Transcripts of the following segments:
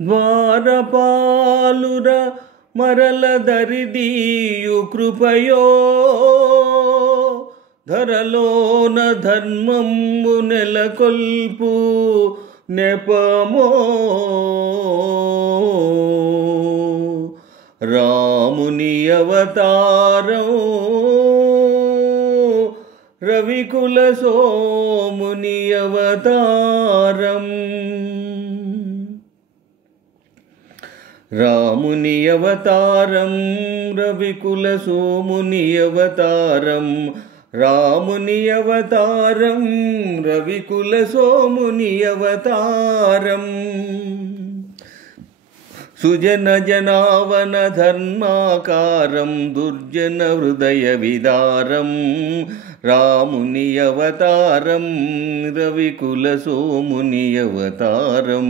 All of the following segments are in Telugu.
ద్వారపాలుర మరల దరిదీయు కృపయో ధరలోన ధర్మము నెలకొల్పు నెపమో రాముని అవతారం రవికుల సోముని అవతారం రాముని అవతారం రవికుల సోముని అవతారం రాముని అవతారం రవికుల సోముని అవతారం సుజన జనావన ధర్మాకారం దుర్జన హృదయ విదారం రాముని అవతారం రవికుల సోముని అవతారం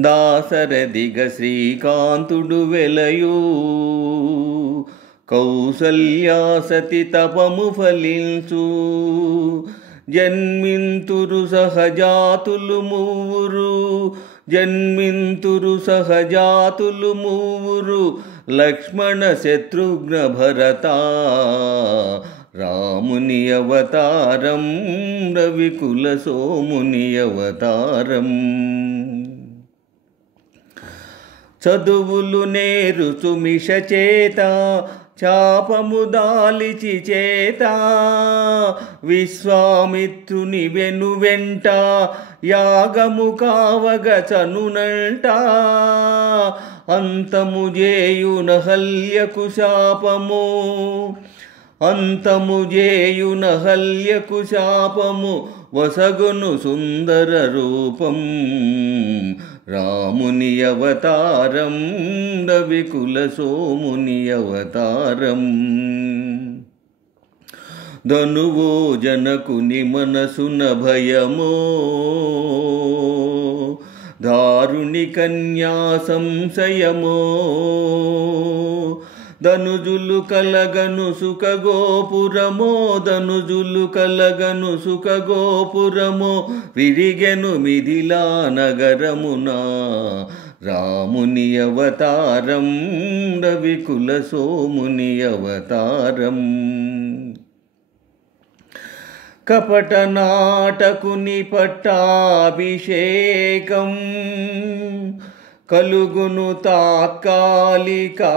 దాసరథిగ శ్రీకాంతుడు వెలయు కౌసల్యాసతి తపము ఫలించు జన్మింతురు సహజాతులు మూవురు జన్మింతురు సహజాతులు మూవురు లక్ష్మణ శత్రుఘ్న భరత రాముని అవతారం రవికుల సోముని అవతారం చదువులు నేరుచు మిష చేత చాపము దాలిచి చేత విశ్వామిత్రుని వెనువెంట యాగము కావగ చనునంట అంతము జేయున హల్యకు శాపము అంతము జేయున హల్యకు శాపము వసగును సుందర రూపం రాముని అవతారం రవికుల సోముని అవతారం ధనువో జనకుని మనసున భయమో దారుణి కన్యా సంశయమో ధనుజులు కలగను సుఖ గోపురమో ధనుజులు కలగను సుఖ గోపురమో విరిగెను మిథిలా నగరమునా రాముని అవతారం రవికుల సోముని అవతారం కపట నాటకుని పట్టాభిషేకం కలుగును తాత్కాలికా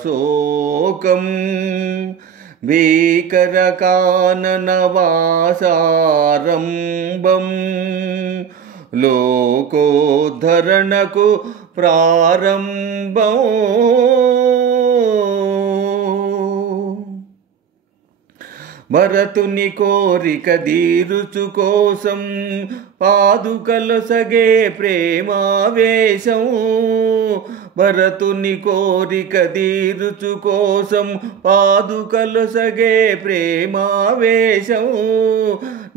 శోకం భీకర కాననవాసారంభం లోకోద్ధరణకు ప్రారంభం భరతుని కోరిక దీరుచు కోసం పాదుకలొసగే ప్రేమావేశం భరతుని కోరిక దీరుచు కోసం పాదుకలొసగే ప్రేమావేశం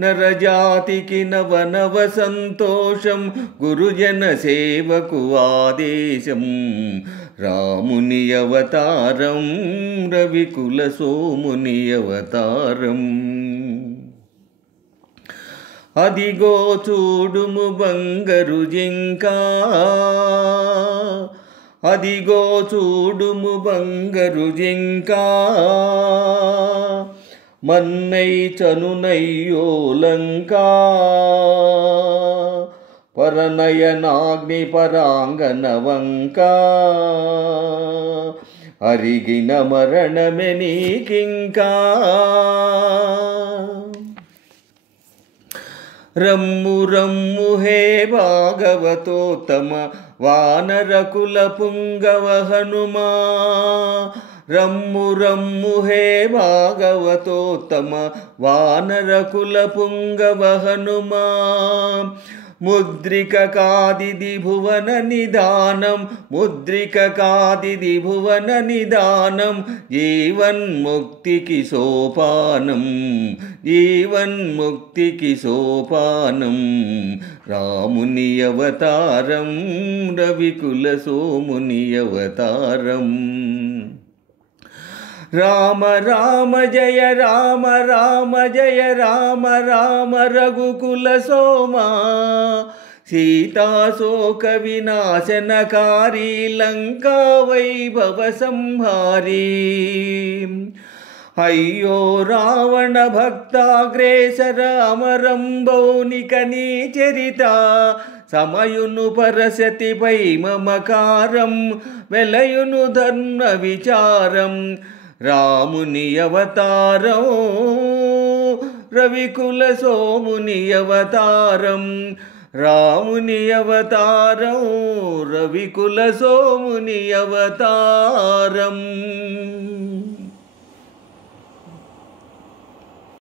నరజాతికి నవనవ సంతోషం గురుజన సేవకు ఆదేశం రాముని అవతారం రవికుల సోముని అవతారం అదిగో చూడుము బంగరు జింక అదిగో చూడుము బంగరు జింక మన్నై చనునయ్యో లంకా పరనయనాగ్ని పరాంగన వంక అరిగిన మరణమె నీకింకా రమ్ము రమ్ము హే భాగవతోత్తమ వానరకుల పుంగవ హనుమా రమ్ము రమ్ము హే భాగవతోత్తమ వానరకుల పుంగవ హనుమా ముద్రిక కాదిది భువన నిదానం ముద్రిక కాదిది భువన నిదానం జీవన్ముక్తికి సోపానం జీవన్ముక్తికి సోపానం రాముని అవతారం రవికుల సోముని అవతారం రామ రామ జయ రామ రామ జయ రామ రామ రఘుకుల సోమ సీతాశోక వినాశనకారి లంకా వైభవ సంహారీ అయ్యో రావణ భక్తాగ్రేసర అమరం బౌనిక నీ చరిత సమయును పరసతిపై మమకారం వెలయును ధర్మ విచారం రాముని అవతారం రవికుల సోముని అవతారం రాముని అవతారం రవికుల సోముని అవతారం.